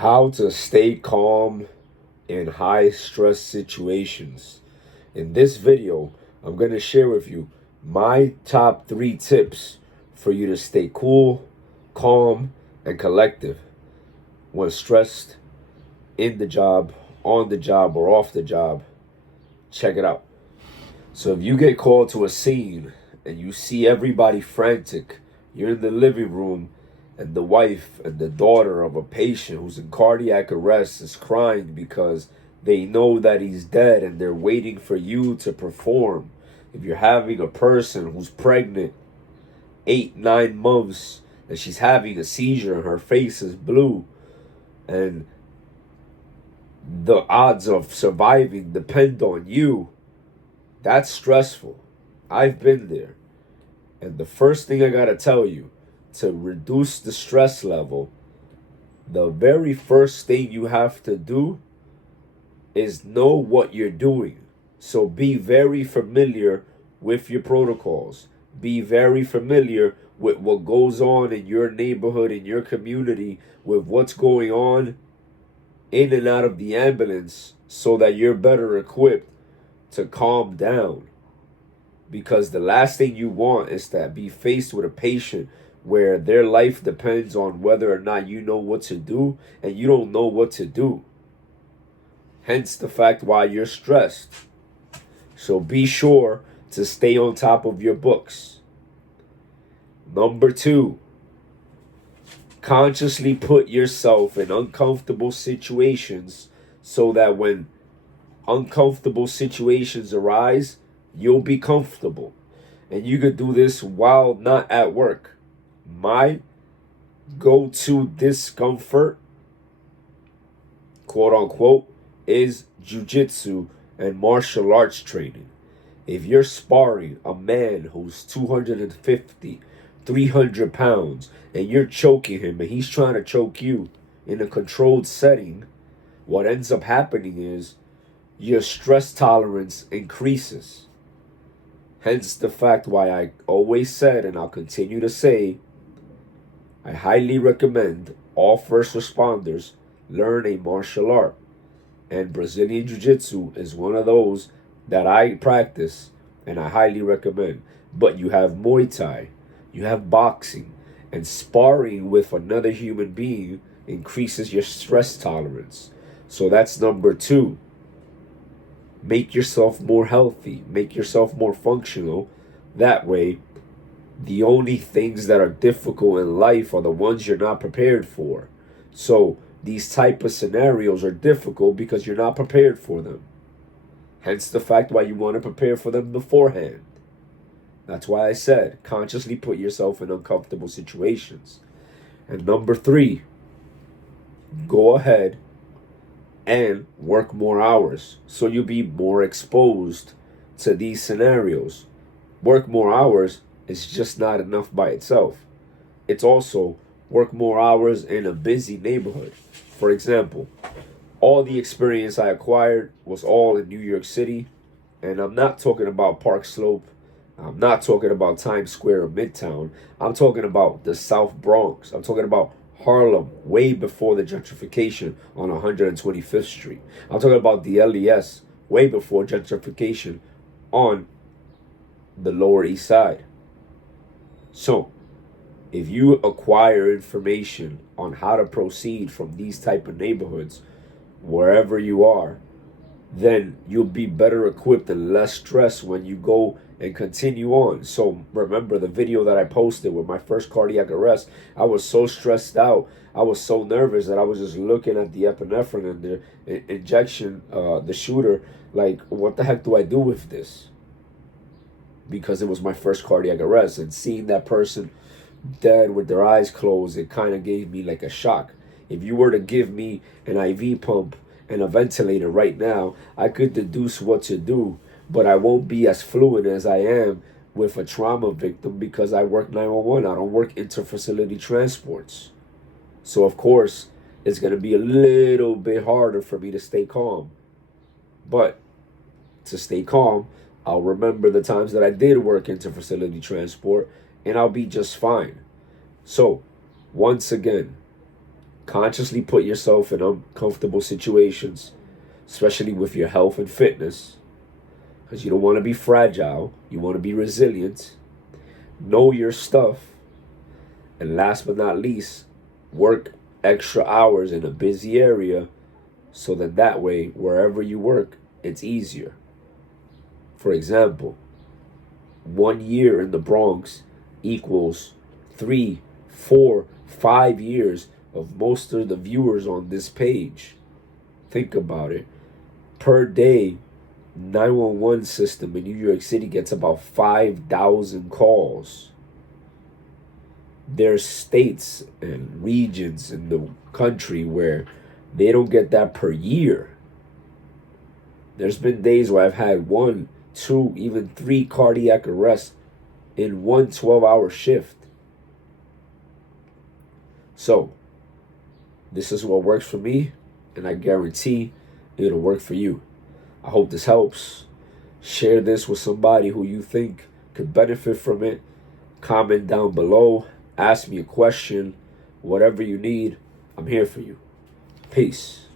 How to stay calm in high stress situations. In this video, I'm going to share with you my top 3 tips for you to stay cool, calm, and collective when stressed in the job, on the job, or off the job. Check it out. So if you get called to a scene and you see everybody frantic, you're in the living room and the wife and the daughter of a patient who's in cardiac arrest is crying because they know that he's dead and they're waiting for you to perform. If you're having a person who's pregnant 8-9 months and she's having a seizure and her face is blue and the odds of surviving depend on you, that's stressful. I've been there. And the first thing I gotta tell you, to reduce the stress level, the very first thing you have to do is know what you're doing. So be very familiar with your protocols. Be very familiar with what goes on in your neighborhood, in your community, with what's going on in and out of the ambulance so that you're better equipped to calm down. Because the last thing you want is to be faced with a patient where their life depends on whether or not you know what to do and you don't know what to do. Hence the fact why you're stressed. So be sure to stay on top of your books. Number 2, consciously put yourself in uncomfortable situations so that when uncomfortable situations arise, you'll be comfortable. And you could do this while not at work. My go-to discomfort, quote unquote, is jiu-jitsu and martial arts training. If you're sparring a man who's 250, 300 pounds, and you're choking him and he's trying to choke you in a controlled setting, what ends up happening is your stress tolerance increases. Hence the fact why I always said, and I'll continue to say, I highly recommend all first responders learn a martial art. And Brazilian Jiu-Jitsu is one of those that I practice and I highly recommend. But you have Muay Thai, you have boxing, and sparring with another human being increases your stress tolerance. So that's number 2. Make yourself more healthy. Make yourself more functional. That way, the only things that are difficult in life are the ones you're not prepared for. So these type of scenarios are difficult because you're not prepared for them. Hence the fact why you want to prepare for them beforehand. That's why I said consciously put yourself in uncomfortable situations. And number 3, go ahead and work more hours so you'll be more exposed to these scenarios. Work more hours is just not enough by itself. It's also work more hours in a busy neighborhood. For example, all the experience I acquired was all in New York City, and I'm not talking about Park Slope. I'm not talking about Times Square or Midtown. I'm talking about the South Bronx. I'm talking about Harlem, way before the gentrification on 125th Street. I'm talking about the LES, way before gentrification on the Lower East Side. So, if you acquire information on how to proceed from these type of neighborhoods, wherever you are, then you'll be better equipped and less stressed when you go and continue on. So remember the video that I posted with my first cardiac arrest. I was so stressed out. I was so nervous that I was just looking at the epinephrine and the injection, the shooter, like, what the heck do I do with this? Because it was my first cardiac arrest, and seeing that person dead with their eyes closed, it kind of gave me like a shock. If you were to give me an IV pump and a ventilator right now, I could deduce what to do, but I won't be as fluent as I am with a trauma victim because I work 911. I don't work interfacility transports. So of course, it's going to be a little bit harder for me to stay calm. But to stay calm, I'll remember the times that I did work interfacility transport and I'll be just fine. So once again, Consciously put yourself in uncomfortable situations, especially with your health and fitness, because you don't want to be fragile. You want to be resilient. Know your stuff. And last but not least, work extra hours in a busy area so that way, wherever you work, it's easier. For example, 1 year in the Bronx equals 3, 4, 5 years of most of the viewers on this page. Think about it. Per day, 911 system in New York City gets about 5,000 calls. There's states and regions in the country where they don't get that per year. There's been days where I've had 1, 2, even 3 cardiac arrests in one 12-hour shift. So, this is what works for me, and I guarantee it'll work for you. I hope this helps. Share this with somebody who you think could benefit from it. Comment down below. Ask me a question. Whatever you need, I'm here for you. Peace.